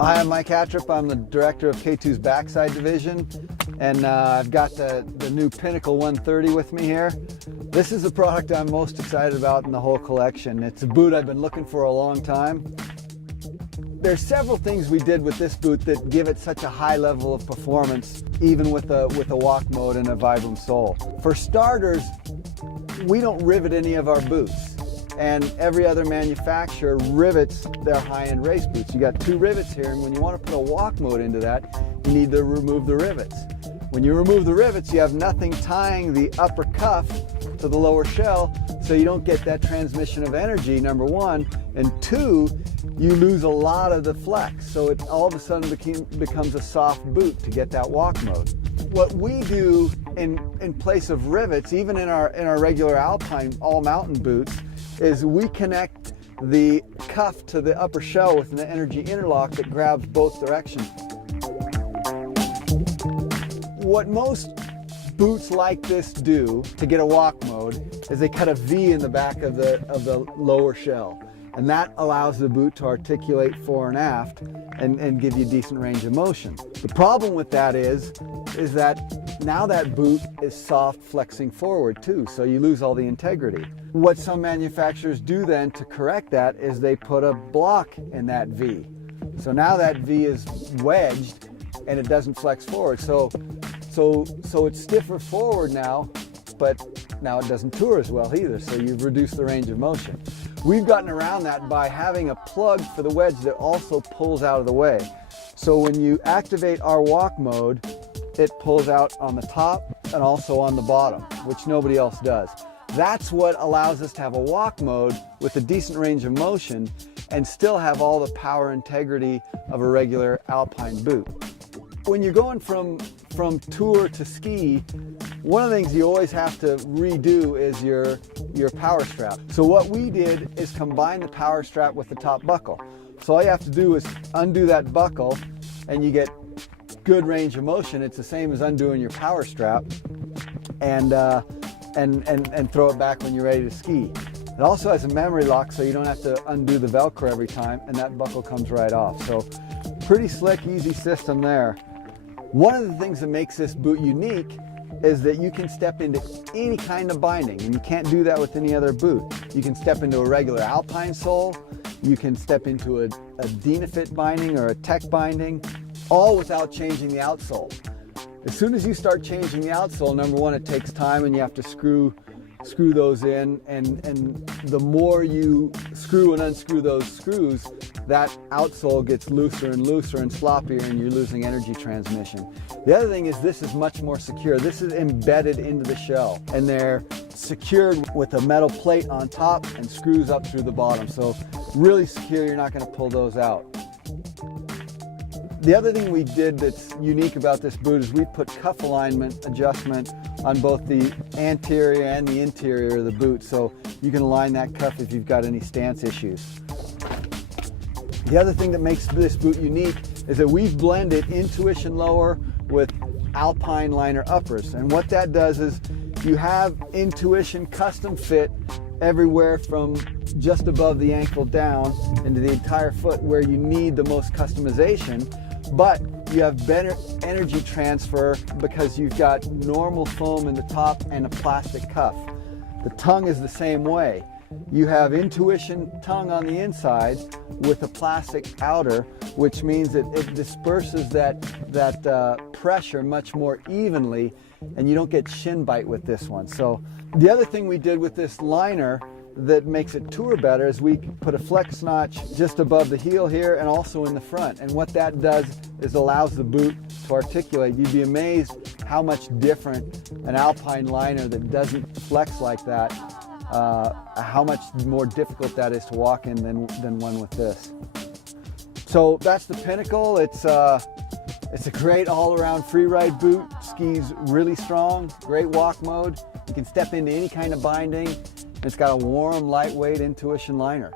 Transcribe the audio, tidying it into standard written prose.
Hi, I'm Mike Hattrup. I'm the director of K2's Backside Division, and I've got the new Pinnacle 130 with me here. This is the product I'm most excited about in the whole collection. It's a boot I've been looking for a long time. There's several things we did with this boot that give it such a high level of performance, even with a walk mode and a Vibram sole. For starters, we don't rivet any of our boots. And every other manufacturer rivets their high-end race boots. You got 2 rivets here, and when you want to put a walk mode into that, you need to remove the rivets. When you remove the rivets, you have nothing tying the upper cuff to the lower shell, so you don't get that transmission of energy, number 1. And 2, you lose a lot of the flex, so it all of a sudden becomes a soft boot to get that walk mode. What we do in place of rivets, even in our regular Alpine all-mountain boots, is we connect the cuff to the upper shell with an energy interlock that grabs both directions. What most boots like this do to get a walk mode is they cut a V in the back of the lower shell, and that allows the boot to articulate fore and aft and give you decent range of motion. The problem with that is that now that boot is soft flexing forward too, so you lose all the integrity. What some manufacturers do then to correct that is they put a block in that V. So now that V is wedged and it doesn't flex forward. So it's stiffer forward now, but now it doesn't tour as well either, so you've reduced the range of motion. We've gotten around that by having a plug for the wedge that also pulls out of the way. So when you activate our walk mode, it pulls out on the top and also on the bottom, which nobody else does. That's what allows us to have a walk mode with a decent range of motion and still have all the power integrity of a regular Alpine boot. When you're going from tour to ski, one of the things you always have to redo is your power strap. So what we did is combine the power strap with the top buckle. So all you have to do is undo that buckle and you get good range of motion. It's the same as undoing your power strap, and throw it back when you're ready to ski. It also has a memory lock, so you don't have to undo the Velcro every time, and that buckle comes right off. So pretty slick, easy system there. One of the things that makes this boot unique is that you can step into any kind of binding, and you can't do that with any other boot. You can step into a regular Alpine sole, you can step into a Dynafit binding or a Tech binding, all without changing the outsole. As soon as you start changing the outsole, number 1, it takes time and you have to screw those in, and the more you screw and unscrew those screws, that outsole gets looser and looser and sloppier, and you're losing energy transmission. The other thing is this is much more secure. This is embedded into the shell, and they're secured with a metal plate on top and screws up through the bottom. So really secure, you're not going to pull those out. The other thing we did that's unique about this boot is we put cuff alignment adjustment on both the anterior and the interior of the boot, so you can align that cuff if you've got any stance issues. The other thing that makes this boot unique is that we've blended Intuition lower with Alpine liner uppers, and what that does is you have Intuition custom fit everywhere from just above the ankle down into the entire foot where you need the most customization, but you have better energy transfer because you've got normal foam in the top and a plastic cuff. The tongue is the same way. You have Intuition tongue on the inside with a plastic outer, which means that it disperses that pressure much more evenly, and you don't get shin bite with this one. So the other thing we did with this liner that makes it tour better is we put a flex notch just above the heel here and also in the front, and what that does is allows the boot to articulate. You'd be amazed how much different an Alpine liner that doesn't flex like that, how much more difficult that is to walk in than one with this. So that's the Pinnacle. It's a great all-around Freeride boot. Skis really strong, great walk mode. You can step into any kind of binding. It's got a warm, lightweight Intuition liner.